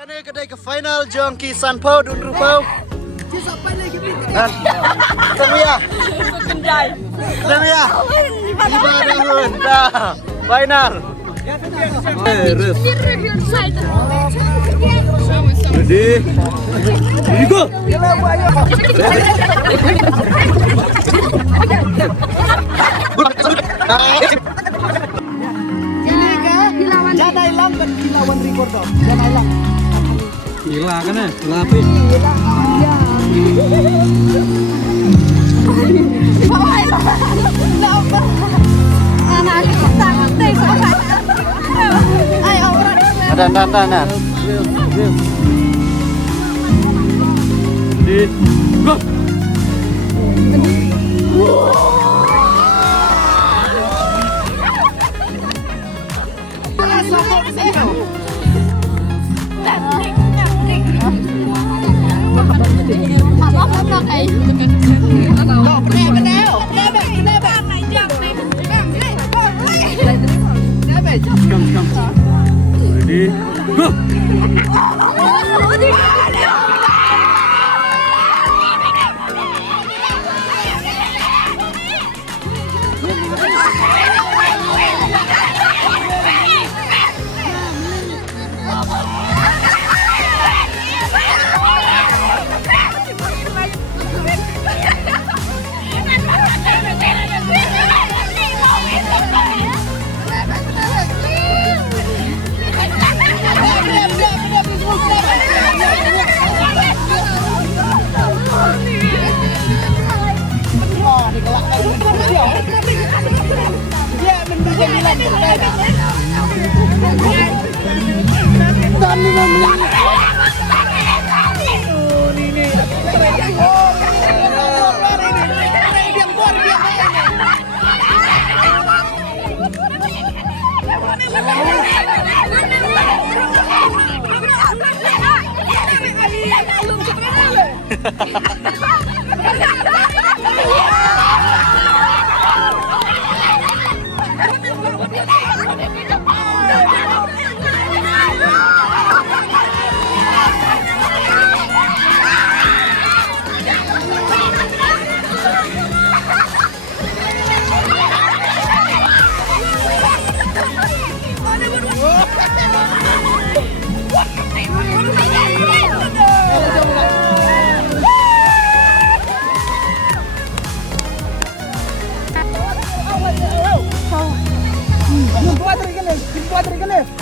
Kani kedai ke final jong ki Sanpo dun rupau. Dan Temia. Temia. Ibadah dah. Final. Ready? Ready go. Jangan hilang dan kilauan record dong. Jangan hilang. Gila kan ya? Lapi. Gila. Ada. Di go. Ready, go!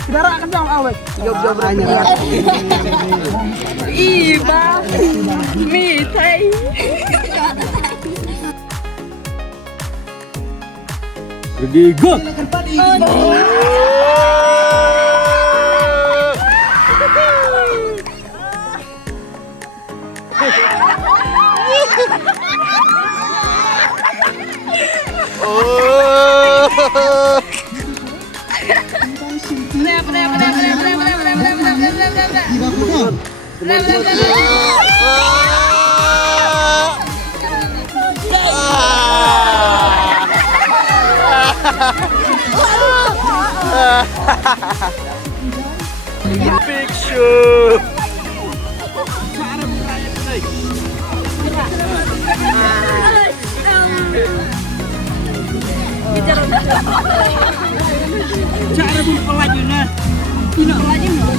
Kendaraan kan yang awet. Jauh beranya. Iba, mitai. Ready, go. Picture. Cara pun pelajunnya.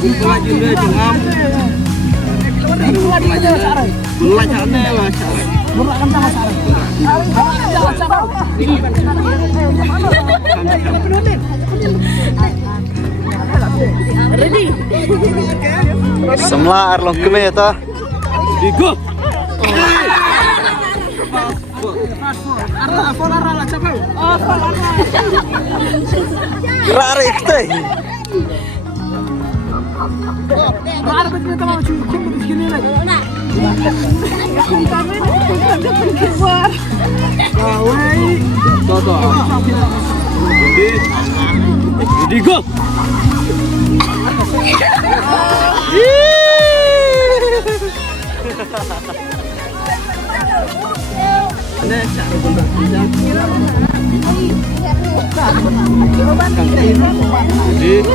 Pelajunnya jangan. Belajarnya lah cara. Murahkan sama Sarah. Ready? Semla arlong keme ta. Go. Rare ikte. Ready, go. Ready, go.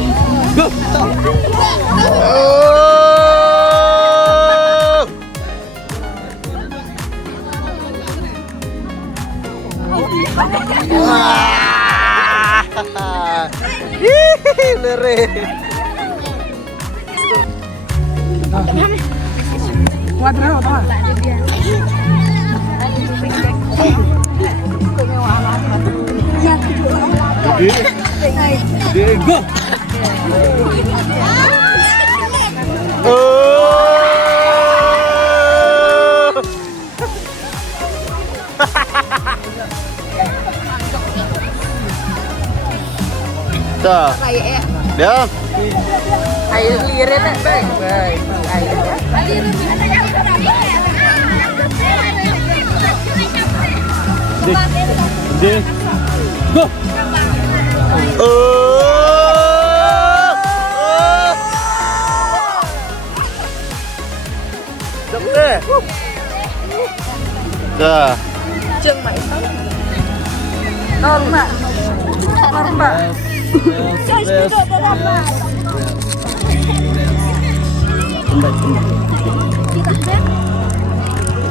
sere. Digo. Dah. Ya. Ayo lirik nek, Bang. Ayo. Go. Deh. Dah. Jeung mah itu. Norma. Norma.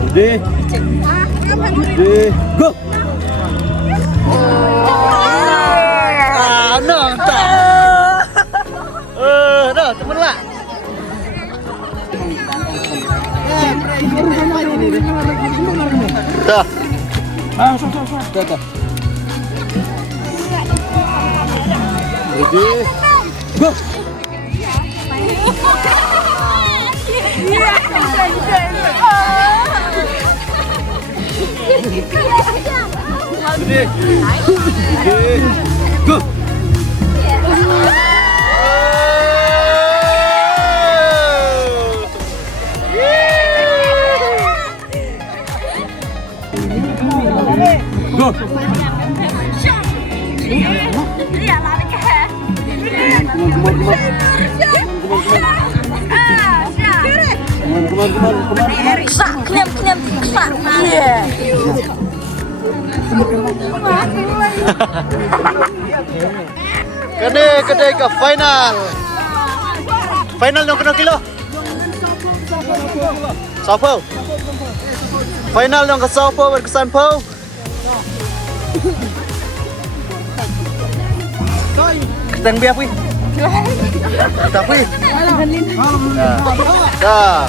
Udah. Go. No, tak. Dah, temen lah. Dah. Dah. Ready. Go. Ready. Go. Go. Kene ke final. Final yang kena kilo. Sopo? Final yang ke sopo berkesan po. Ketang biar pi. Tapi. Dah.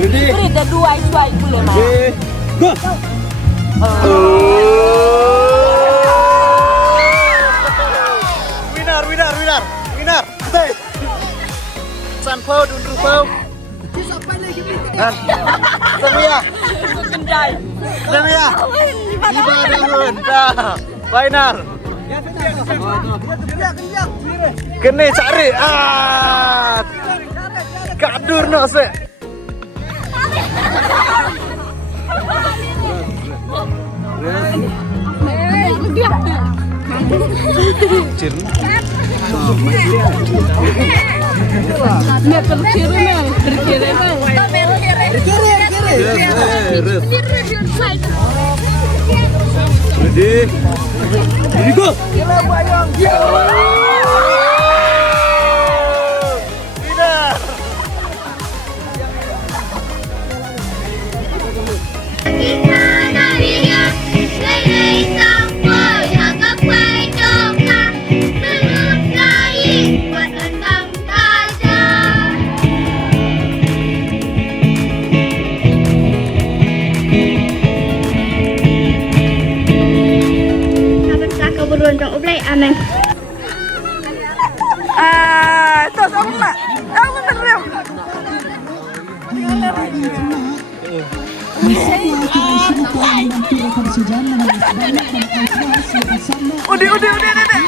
Ready. Beri dua boleh mah. Go. Winner. Stay. Sanpo dundu po. Dan. Semia. Kendai. Semia. Lima tahun. Dah. Final. Kene cari. Kadur no se. Ready. Ready, go. Aneh. Terus aku mak. Aku beneran. Udah.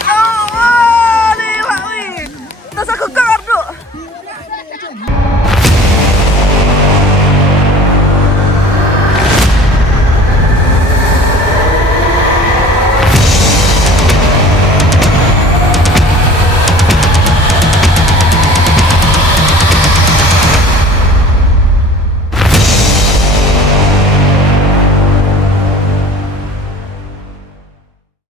Oh, lewat wih. Terus aku